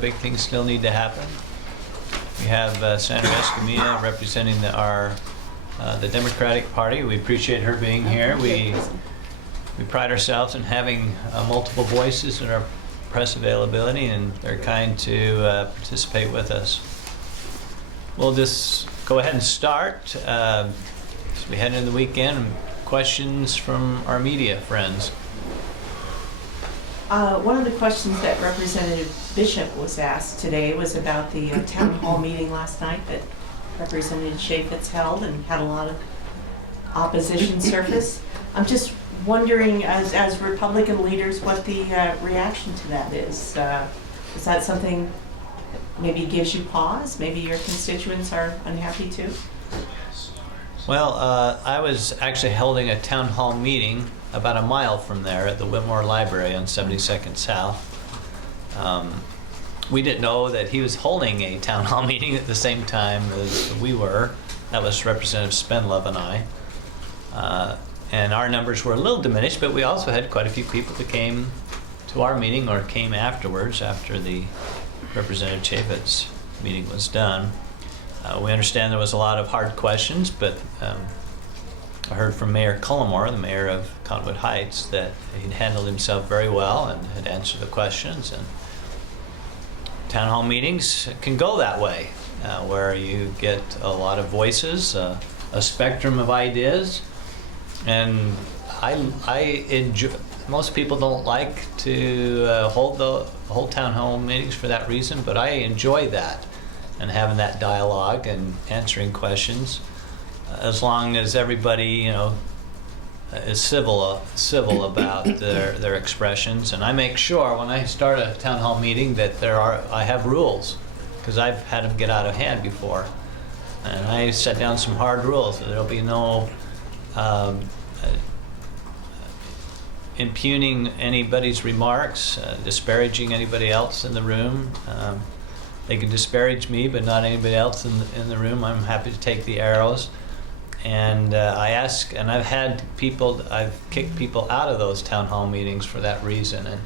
big things still need to happen. We have Senator Escamilla representing the Democratic Party. We appreciate her being here. We pride ourselves in having multiple voices in our press availability, and they're kind to participate with us. We'll just go ahead and start. As we head into the weekend, questions from our media friends. One of the questions that Representative Bishop was asked today was about the town hall meeting last night that Representative Chaffetz held and had a lot of opposition surface. I'm just wondering, as Republican leaders, what the reaction to that is. Is that something that maybe gives you pause? Maybe your constituents are unhappy too? Well, I was actually holding a town hall meeting about a mile from there at the Whitmore Library on 72nd South. We didn't know that he was holding a town hall meeting at the same time as we were. That was Representative Spenlove and I. And our numbers were a little diminished, but we also had quite a few people that came to our meeting or came afterwards, after the Representative Chaffetz meeting was done. We understand there was a lot of hard questions, but I heard from Mayor Cullimore, the mayor of Cottonwood Heights, that he'd handled himself very well and had answered the questions. And town hall meetings can go that way, where you get a lot of voices, a spectrum of ideas. And I enjoy. Most people don't like to hold town hall meetings for that reason, but I enjoy that and having that dialogue and answering questions, as long as everybody, is civil about their expressions. And I make sure when I start a town hall meeting that I have rules, because I've had them get out of hand before, and I set down some hard rules. So there'll be no impugning anybody's remarks, disparaging anybody else in the room. They can disparage me, but not anybody else in the room. I'm happy to take the arrows. And I've kicked people out of those town hall meetings for that reason.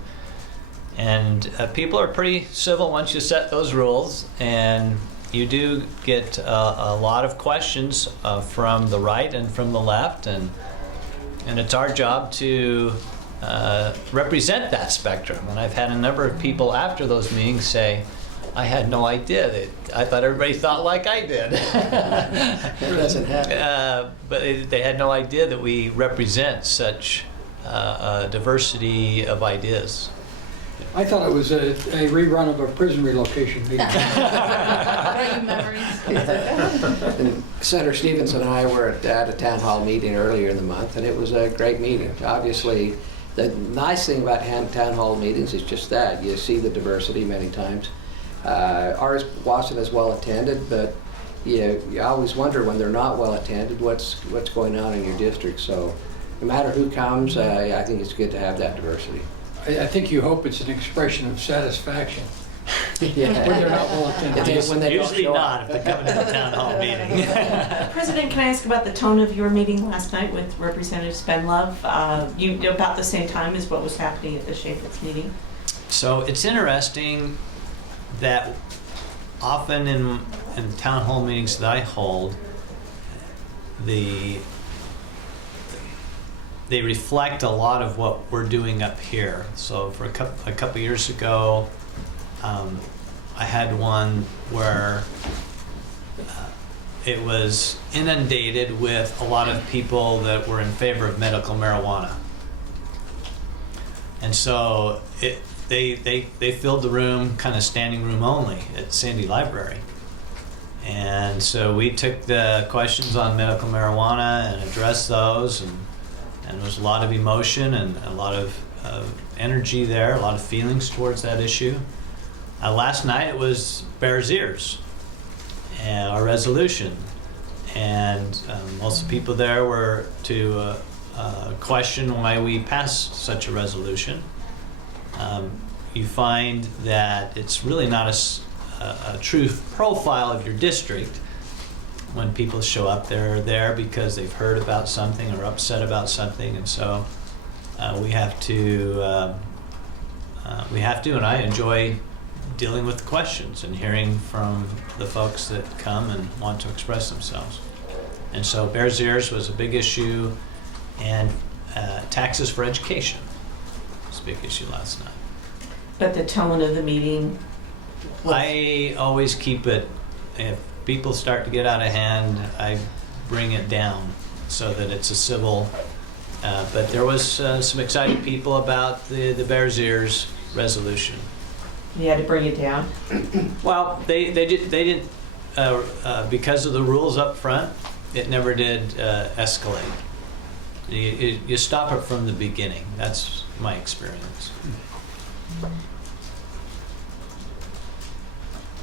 And people are pretty civil once you set those rules. And you do get a lot of questions from the right and from the left. And it's our job to represent that spectrum. And I've had a number of people after those meetings say, I had no idea I thought everybody thought like I did. It doesn't happen. But they had no idea that we represent such a diversity of ideas. I thought it was a rerun of a prison relocation meeting. And Senator Stevens and I were at a town hall meeting earlier in the month, and it was a great meeting. Obviously, the nice thing about town hall meetings is just that. You see the diversity many times. Ours wasn't as well attended, but you always wonder when they're not well attended what's going on in your district. So no matter who comes, I think it's good to have that diversity. I think you hope it's an expression of satisfaction Yeah. when they're not well attended. When they don't Usually show not up. if they come to the town hall meeting. President, can I ask about the tone of your meeting last night with Representative Spenlove? About the same time as what was happening at the Chaffetz meeting? So it's interesting that often in town hall meetings that I hold, they reflect a lot of what we're doing up here. So for a couple years ago, I had one where it was inundated with a lot of people that were in favor of medical marijuana. And so they filled the room, kind of standing room only, at Sandy Library. And so we took the questions on medical marijuana and addressed those, and there was a lot of emotion and a lot of energy there, a lot of feelings towards that issue. Last night it was Bears Ears, and our resolution. And most of the people there were to question why we passed such a resolution. You find that it's really not a true profile of your district when people show up. They're there because they've heard about something or upset about something, and so we have to, and I enjoy dealing with the questions and hearing from the folks that come and want to express themselves. And so Bears Ears was a big issue, and taxes for education was a big issue last night. But the tone of the meeting was... I always keep it, if people start to get out of hand, I bring it down so that it's a civil, but there was some excited people about the Bears Ears resolution. You had to bring it down? Well, they didn't, because of the rules up front, it never did escalate. You stop it from the beginning. That's my experience.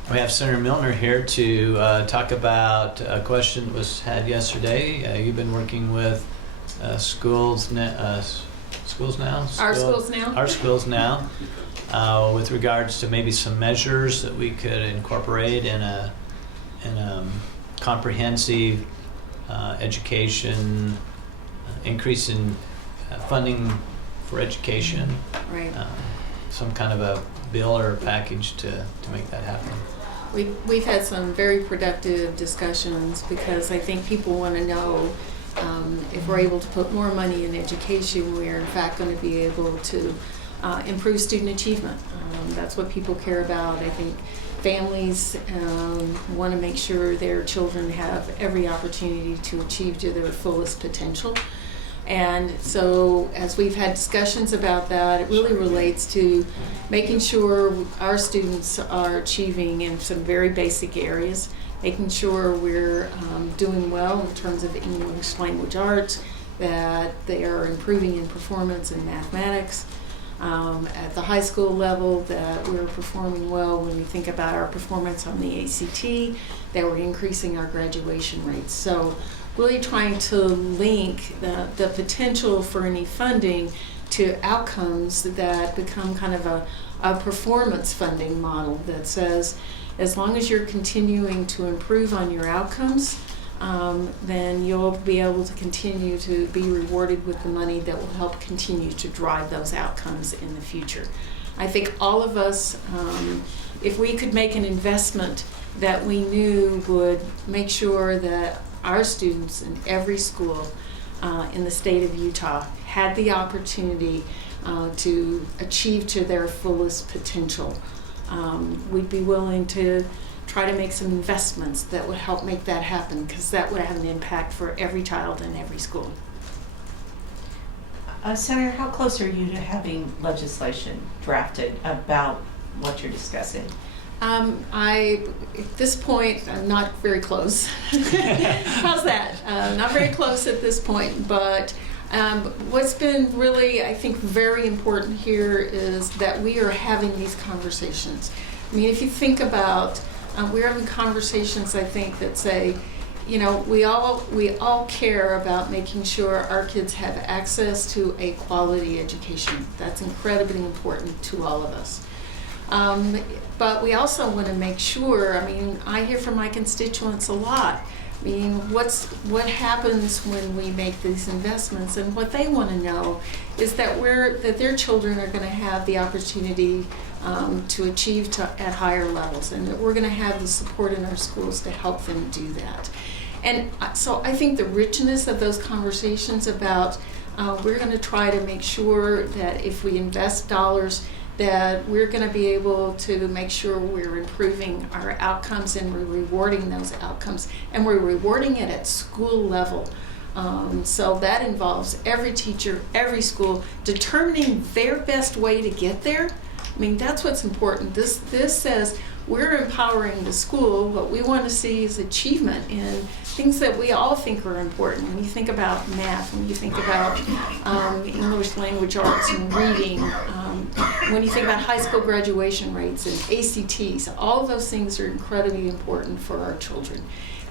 We have Senator Milner here to talk about a question that was had yesterday. You've been working with schools now? Our schools now? Our schools now, with regards to maybe some measures that we could incorporate in a comprehensive education, increase in funding for education. Right. Some kind of a bill or package to make that happen. We've had some very productive discussions because I think people want to know if we're able to put more money in education, we're in fact going to be able to improve student achievement. That's what people care about. I think families want to make sure their children have every opportunity to achieve to their fullest potential. And so as we've had discussions about that, it really relates to making sure our students are achieving in some very basic areas, making sure we're doing well in terms of English language arts, that they are improving in performance in mathematics. At the high school level, that we're performing well when we think about our performance on the ACT, that we're increasing our graduation rates. So really trying to link the potential for any funding to outcomes that become kind of a performance funding model that says as long as you're continuing to improve on your outcomes, then you'll be able to continue to be rewarded with the money that will help continue to drive those outcomes in the future. I think all of us, if we could make an investment that we knew would make sure that our students in every school in the state of Utah had the opportunity to achieve to their fullest potential, we'd be willing to try to make some investments that would help make that happen, because that would have an impact for every child in every school. Senator, how close are you to having legislation drafted about what you're discussing? At this point, I'm not very close. How's that? Not very close at this point, but what's been really, I think, very important here is that we are having these conversations. I mean, if you think about, we're having conversations, I think, that say, you know, we all care about making sure our kids have access to a quality education. That's incredibly important to all of us. But we also want to make sure, I mean, I hear from my constituents a lot. I mean, what happens when we make these investments, and what they want to know is that their children are going to have the opportunity to achieve at higher levels, and that we're going to have the support in our schools to help them do that. And so I think the richness of those conversations about we're going to try to make sure that if we invest dollars, that we're going to be able to make sure we're improving our outcomes and we're rewarding those outcomes, and we're rewarding it at school level. So that involves every teacher, every school determining their best way to get there. I mean, that's what's important. This says we're empowering the school. What we want to see is achievement in things that we all think are important. When you think about math, when you think about English language arts and reading, when you think about high school graduation rates and ACTs, all of those things are incredibly important for our children.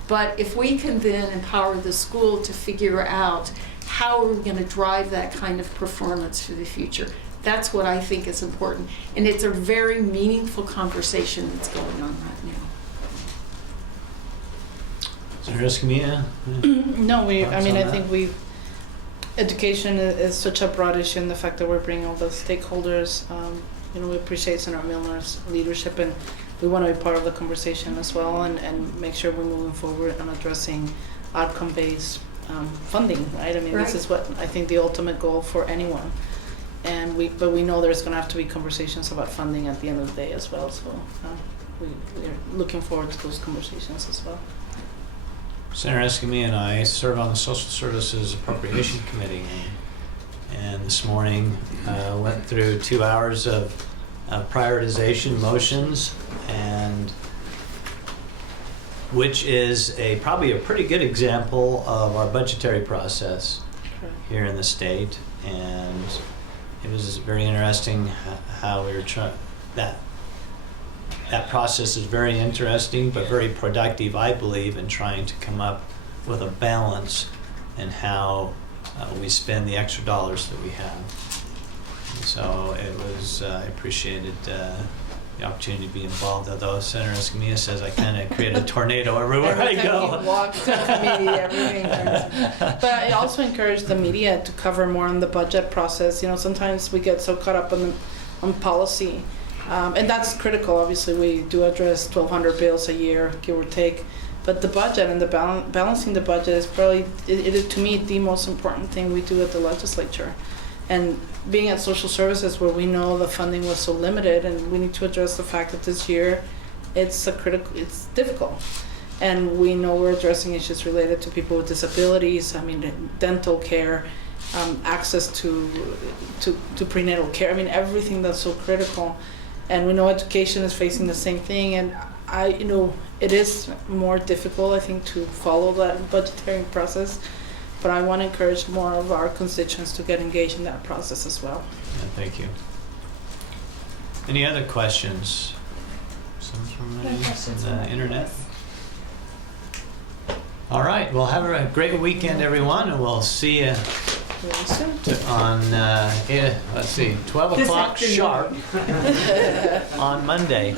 But if we can then empower the school to figure out how we're going to drive that kind of performance for the future, that's what I think is important. And it's a very meaningful conversation that's going on right now. Senator Escamilla? No, I mean, I that? think education is such a broad issue, and the fact that we're bringing all the stakeholders You know, we appreciate Senator Milner's leadership, and we want to be part of the conversation as well, and make sure we're moving forward on addressing outcome-based funding, right? I mean, Right. this is what I think the ultimate goal for anyone. But we know there's going to have to be conversations about funding at the end of the day as well. So we're looking forward to those conversations as well. Senator Escamilla and I serve on the Social Services Appropriation Committee, and this morning went through 2 hours of prioritization motions, and which is probably a pretty good example of our budgetary process here in the state. And it was very interesting how we were trying that process is very interesting but very productive, I believe, in trying to come up with a balance in how we spend the extra dollars that we have. And so it was, I appreciated the opportunity to be involved, although Senator Escamilla says I kind of create a tornado everywhere I Every go. time you walk to a committee, everything turns. But I also encourage the media to cover more on the budget process. You know, sometimes we get so caught up on policy, and that's critical. Obviously, we do address 1,200 bills a year, give or take. But the budget and the balancing the budget is probably, it is to me the most important thing we do at the legislature. And being at social services, where we know the funding was so limited, and we need to address the fact that this year it's difficult. And we know we're addressing issues related to people with disabilities, I mean, dental care, access to prenatal care, I mean, everything that's so critical. And we know education is facing the same thing, and it is more difficult, I think, to follow that budgetary process. But I want to encourage more of our constituents to get engaged in that process as well. Yeah, thank you. Any other questions? Some from the internet? All right, well, have a great weekend, everyone, and we'll see you Very soon. on 12 This o'clock afternoon. sharp on Monday.